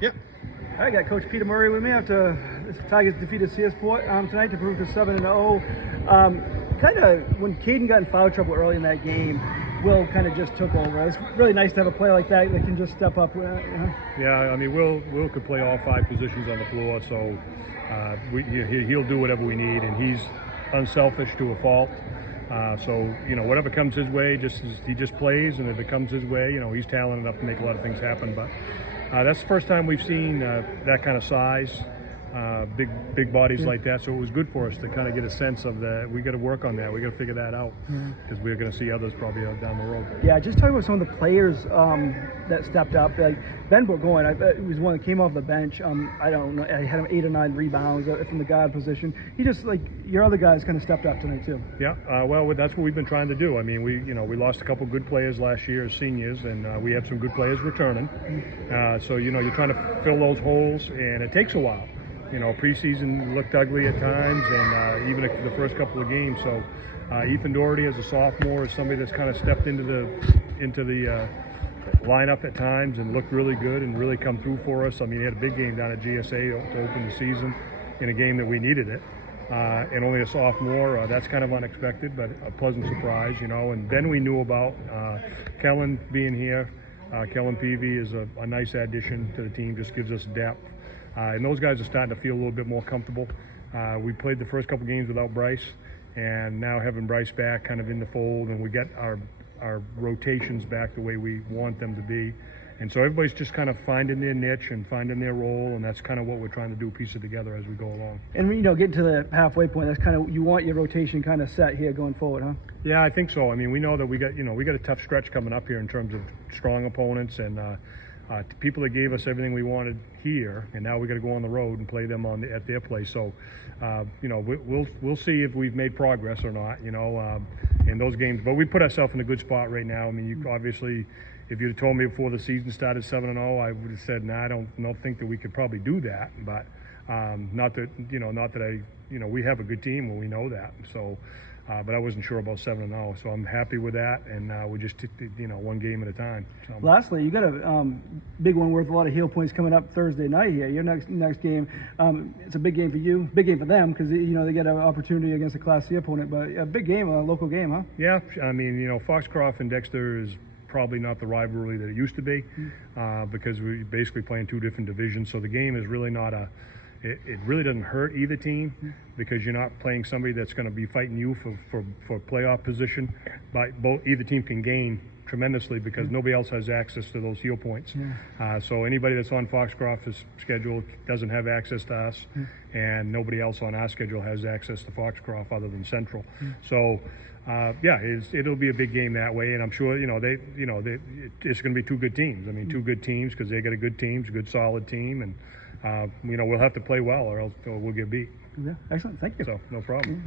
Yep. All right, got Coach Peter Murray with me after the Tigers defeated Searsport tonight to prove to 7-0. Kind of when Caden got in foul trouble early in that game, Will kind of just took over. It's really nice to have a player like that that can just step up. Yeah, I mean, Will could play all 5 positions on the floor, so he'll do whatever we need, and he's unselfish to a fault. So whatever comes his way, he just plays, and if it comes his way, he's talented enough to make a lot of things happen. But that's the first time we've seen that kind of size, big bodies like that. So it was good for us to kind of get a sense of that. We got to work on that. We got to figure that out because we're going to see others probably down the road. Yeah, just talking about some of the players that stepped up. Like Ben Burgoyne, it was one that came off the bench. I don't know. I had him 8 or 9 rebounds from the guard position. He just your other guys kind of stepped up tonight too. Yeah, well, that's what we've been trying to do. I mean, we lost a couple good players last year as seniors, and we have some good players returning. So you're trying to fill those holes, and it takes a while. Preseason looked ugly at times, and even the first couple of games. So Ethan Doherty, as a sophomore, is somebody that's kind of stepped into the lineup at times and looked really good and really come through for us. I mean, he had a big game down at GSA to open the season in a game that we needed it. And only a sophomore, that's kind of unexpected, but a pleasant surprise, And then we knew about Kellen being here. Kellen Peavy is a nice addition to the team, just gives us depth. And those guys are starting to feel a little bit more comfortable. We played the first couple games without Bryce, and now having Bryce back kind of in the fold, and we get our rotations back the way we want them to be. And so everybody's just kind of finding their niche and finding their role, and that's kind of what we're trying to do, piece it together as we go along. And getting to the halfway point, that's kind of, you want your rotation kind of set here going forward, huh? Yeah, I think so. I mean, we know that we got a tough stretch coming up here in terms of strong opponents and people that gave us everything we wanted here, and now we got to go on the road and play them at their place. So, we'll see if we've made progress or not, in those games. But we put ourselves in a good spot right now. I mean, obviously, if you'd have told me before the season started 7-0, I would have said, I don't think that we could probably do that. But not that we have a good team and we know that. So. But I wasn't sure about 7-0, so I'm happy with that, and we just took one game at a time. So. Lastly, you got a big one worth a lot of heel points coming up Thursday night here. Your next game, it's a big game for you, big game for them because they get an opportunity against a Class C opponent, but a big game, a local game, huh? Yeah, I mean, Foxcroft and Dexter is probably not the rivalry that it used to be because we're basically playing 2 different divisions. So the game is really not It really doesn't hurt either team because you're not playing somebody that's going to be fighting you for playoff position. But either team can gain tremendously because nobody else has access to those heel points. So anybody that's on Foxcroft's schedule doesn't have access to us, and nobody else on our schedule has access to Foxcroft other than Central. So. It'll be a big game that way, and I'm sure it's going to be 2 good teams. I mean, 2 good teams because they got a good team, a good solid team, and we'll have to play well or else we'll get beat. Yeah, excellent. Thank you. So no problem.